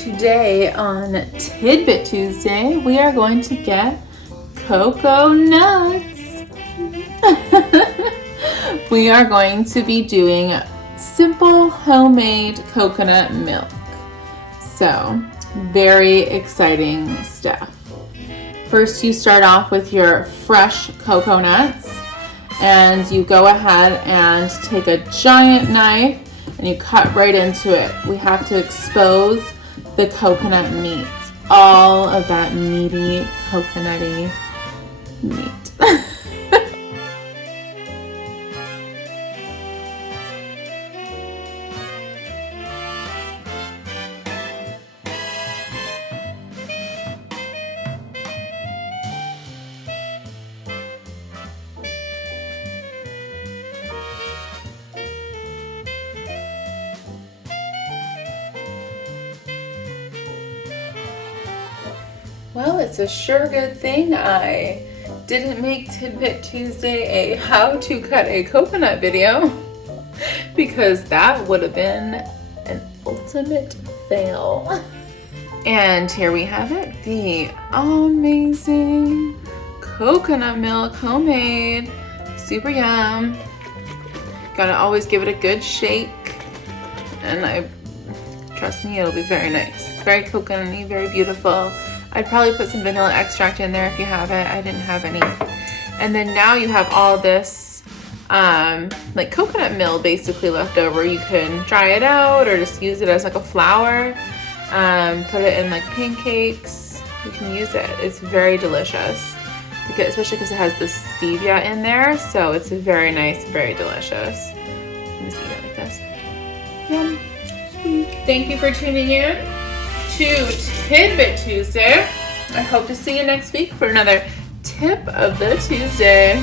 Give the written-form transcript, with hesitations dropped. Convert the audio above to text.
Today on Tidbit Tuesday, we are going to get cocoa nuts. We are going to be doing simple homemade coconut milk. So, very exciting stuff. First, you start off with your fresh coconuts, and you go ahead and take a giant knife and you cut right into it. We have to expose the coconut meat, all of that meaty, coconutty meat. Well, it's a sure good thing I didn't make Tidbit Tuesday a how to cut a coconut video, because that would have been an ultimate fail. And here we have it, the amazing coconut milk, homemade, super yum. Gotta always give it a good shake, and trust me, it'll be very nice. Very coconutty, very beautiful. I'd probably put some vanilla extract in there if you have it. I didn't have any. And then now you have all this like coconut meal basically left over. You can dry it out or just use it as like a flour. Put it in like pancakes. You can use it. It's very delicious, especially because it has the stevia in there. So it's very nice, very delicious. Let me see it like this. Yum. Thank you for tuning in to Tidbit Tuesday. I hope to see you next week for another tip of the Tuesday.